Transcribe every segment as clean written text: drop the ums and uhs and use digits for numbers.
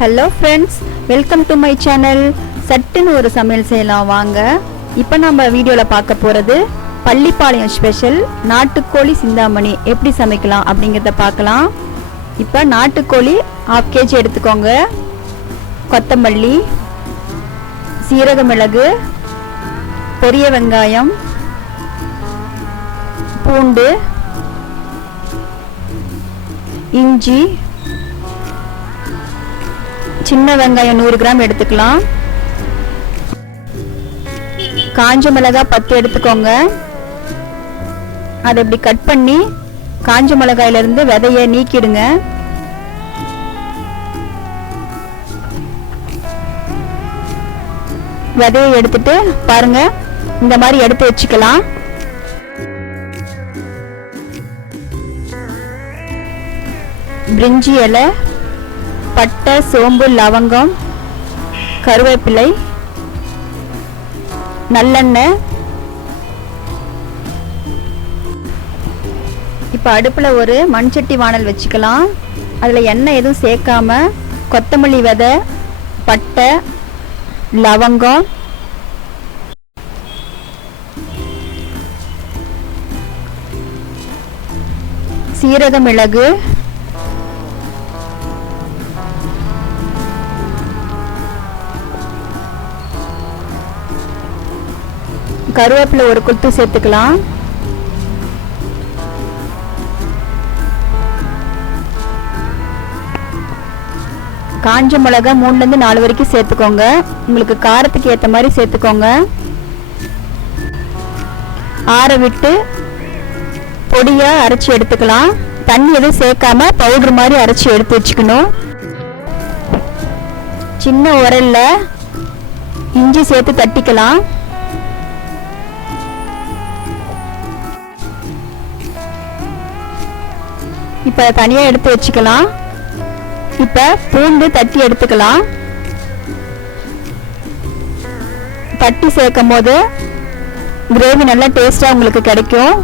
Hello friends, welcome to my channel. சட்டுன்னு ஒரு சமையல் செய்யலாம் வாங்க. இப்போ நம்ம வீடியோவில் பார்க்க போகிறது பள்ளிப்பாளையம் ஸ்பெஷல் நாட்டுக்கோழி சிந்தாமணி எப்படி சமைக்கலாம் அப்படிங்கிறத பார்க்கலாம். இப்போ நாட்டுக்கோழி 1/2 kg எடுத்துக்கோங்க. கொத்தமல்லி, சீரக மிளகு, பெரிய வெங்காயம், பூண்டு, இஞ்சி, சின்ன வெங்காயம் 100 கிராம் எடுத்துக்கலாம். காஞ்ச மிளகாய் 10 எடுத்துக்கோங்க. அதை இப்படி கட் பண்ணி காஞ்ச மிளகாயிலிருந்து விதையை நீக்கிடுங்க. விதையை எடுத்துட்டு பாருங்க, இந்த மாதிரி எடுத்து வச்சுக்கலாம். பிரிஞ்சி இலை, பட்டை, சோம்பு, லவங்கம், கருவேப்பிலை, நல்லெண்ணெய். இப்போ அடுப்பில் ஒரு மண்சட்டி வாணல் வச்சுக்கலாம். அதில் எண்ணெய் எதுவும் சேர்க்காம கொத்தமல்லி விதை, பட்டை, லவங்கம், சீரக மிளகு, கருவேப்பிலை ஒரு கொத்து சேர்த்துக்கலாம். காஞ்ச மிளகா 3 to 4 வரைக்கும் சேர்த்துக்கோங்க. உங்களுக்கு காரத்துக்கு ஏற்ற மாதிரி சேர்த்துக்கோங்க. ஆற விட்டு பொடியா அரைச்சி எடுத்துக்கலாம். தண்ணி எதுவும் சேர்க்காம பவுடர் மாதிரி அரைச்சி எடுத்து வச்சுக்கணும். சின்ன உரல்ல இஞ்சி சேர்த்து தட்டிக்கலாம். இப்போ தனியாக எடுத்து வச்சுக்கலாம். இப்போ பூண்டு தட்டி எடுத்துக்கலாம். தட்டி சேர்க்கும் போது கிரேவி நல்லா டேஸ்டாக உங்களுக்கு கிடைக்கும்.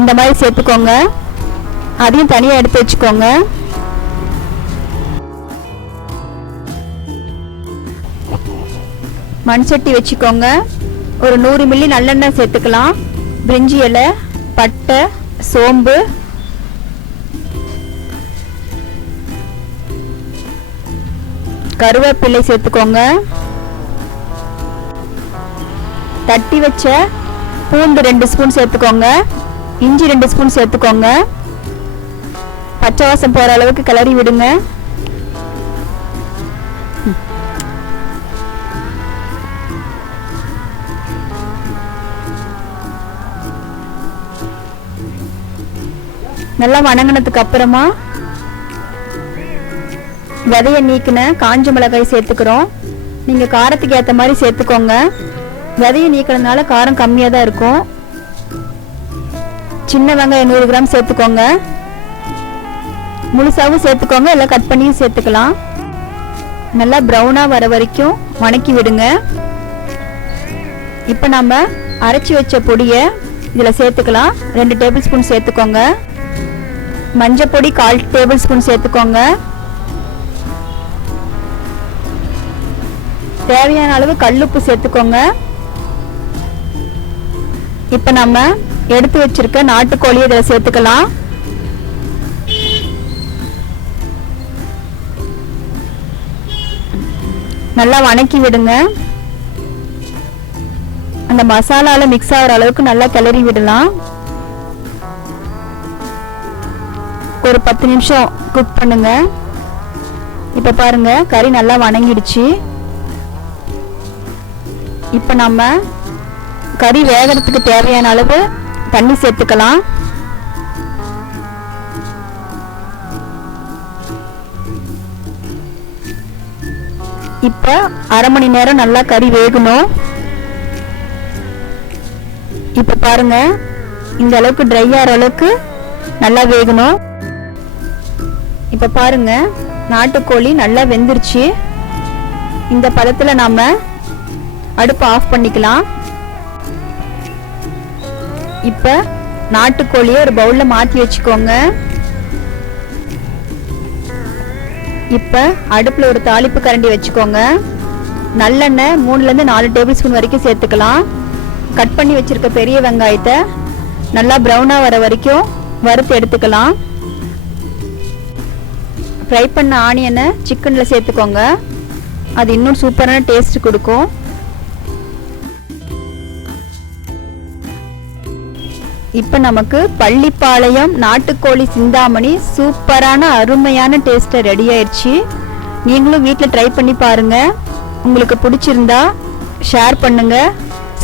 இந்த மாதிரி சேர்த்துக்கோங்க. அதையும் தனியாக எடுத்து வச்சுக்கோங்க. மண் சட்டி வச்சுக்கோங்க. ஒரு 100 மில்லி நல்லெண்ணெய் சேர்த்துக்கலாம். பிரிஞ்சி இலை, பட்டை, சோம்பு, கருவேப்பிலை சேர்த்துக்கோங்க. தட்டி வச்ச பூண்டு 2 ஸ்பூன் சேர்த்துக்கோங்க. இஞ்சி 2 ஸ்பூன் சேர்த்துக்கோங்க. பச்சை வாசம் போற அளவுக்கு கிளறி விடுங்க. நல்லா வணங்கினதுக்கு அப்புறமா விதையை நீக்கின காஞ்ச மிளகாய் சேர்த்துக்கிறோம். நீங்கள் காரத்துக்கு ஏற்ற மாதிரி சேர்த்துக்கோங்க. விதையை நீக்கிறதுனால காரம் கம்மியாக தான் இருக்கும். சின்ன வெங்காயம் 100 கிராம் சேர்த்துக்கோங்க. முழுசாவும் சேர்த்துக்கோங்க, இல்லை கட் பண்ணியும் சேர்த்துக்கலாம். நல்லா ப்ரௌனாக வர வரைக்கும் வணக்கி விடுங்க. இப்போ நம்ம அரைச்சி வச்ச பொடியை இதில் சேர்த்துக்கலாம். 2 டேபிள் ஸ்பூன் சேர்த்துக்கோங்க. மஞ்சள் பொடி 1/4 டேபிள் ஸ்பூன் சேர்த்துக்கோங்க. தேவையான அளவு கல்லுப்பு சேர்த்துக்கோங்க. இப்போ நம்ம எடுத்து வச்சிருக்க நாட்டுக்கோழி இதில் சேர்த்துக்கலாம். நல்லா வணக்கி விடுங்க. அந்த மசாலால மிக்ஸ் ஆகிற அளவுக்கு நல்லா கிளறி விடலாம். ஒரு 10 நிமிஷம் குக் பண்ணுங்க. இப்போ பாருங்க, கறி நல்லா வணங்கிடுச்சு. இப்போ நம்ம கறி வேகிறதுக்கு தேவையான அளவு தண்ணி சேர்த்துக்கலாம். இப்போ 1/2 மணி நேரம் நல்லா கறி வேகணும். இப்போ பாருங்க, இந்த அளவுக்கு ட்ரை ஆகிற அளவுக்கு நல்லா வேகணும். இப்போ பாருங்க, நாட்டுக்கோழி நல்லா வெந்துருச்சு. இந்த பதத்தில் நாம அடுப்பு ஆஃப் பண்ணிக்கலாம். இப்போ நாட்டுக்கோழியை ஒரு பவுல்ல மாற்றி வச்சுக்கோங்க. இப்போ அடுப்பில் ஒரு தாளிப்பு கரண்டி வச்சுக்கோங்க. நல்லெண்ணெய் 3லேருந்து 4 டேபிள் ஸ்பூன் வரைக்கும் சேர்த்துக்கலாம். கட் பண்ணி வச்சுருக்க பெரிய வெங்காயத்தை நல்லா ப்ரௌனாக வர வரைக்கும் வறுத்து எடுத்துக்கலாம். ஃப்ரை பண்ண ஆனியனை சிக்கனில் சேர்த்துக்கோங்க. அது இன்னும் சூப்பரான டேஸ்ட் கொடுக்கும். இப்போ நமக்கு பள்ளிப்பாளையம் நாட்டுக்கோழி சிந்தாமணி சூப்பரான அருமையான டேஸ்ட்டை ரெடி ஆயிடுச்சு. நீங்களும் வீட்டில் ட்ரை பண்ணி பாருங்கள். உங்களுக்கு பிடிச்சிருந்தா ஷேர் பண்ணுங்கள்,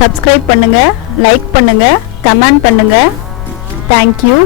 சப்ஸ்கிரைப் பண்ணுங்கள், லைக் பண்ணுங்கள், கமெண்ட் பண்ணுங்கள். தேங்க்யூ.